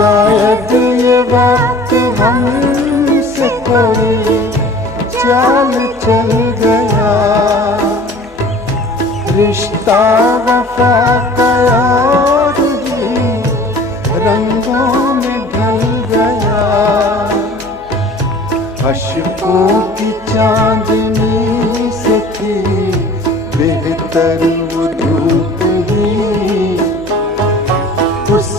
शायद ये वक्त हमसे कोई चाल चल गया, रिश्ता वफा का और भी रंगों में ढल गया। अश्कों की चांदनी से थी बेहतर वो धूप ही, उस